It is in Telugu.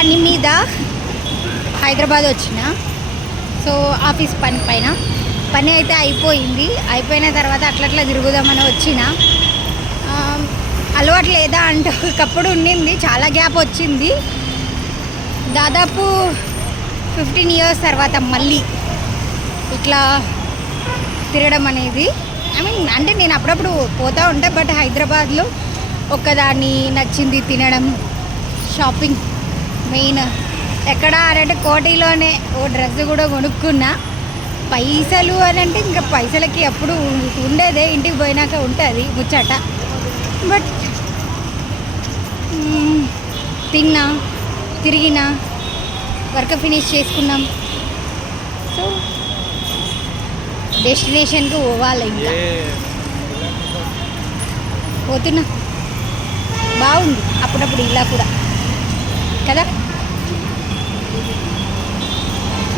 పని మీద హైదరాబాద్ వచ్చిన. సో ఆఫీస్ పని అయితే అయిపోయింది. అయిపోయిన తర్వాత అట్లట్లా తిరుగుదామని వచ్చిన. అలవాటు లేదా అంటే ఒకప్పుడు ఉండింది, చాలా గ్యాప్ వచ్చింది. దాదాపు 15 years తర్వాత మళ్ళీ ఇట్లా తిరగడం అనేది. అంటే నేను అప్పుడప్పుడు పోతూ ఉంటా, బట్ హైదరాబాద్లో ఒక్కదాన్ని నచ్చింది తినడం, షాపింగ్ మెయిన్. ఎక్కడ అంటే కోటిలోనే ఓ డ్రెస్ కూడా కొనుక్కున్నా. పైసలు అని అంటే ఇంకా పైసలకి అప్పుడు ఉండేదే, ఇంటికి పోయినాక ఉంటుంది ముచ్చట. బట్ తిన్నా, తిరిగినా, వర్క్ ఫినిష్ చేసుకున్నాం. సో డెస్టినేషన్కి పోవాలి. ఇంకా పోతున్నా. బాగుంది అప్పుడప్పుడు ఇలా కూడా కదా.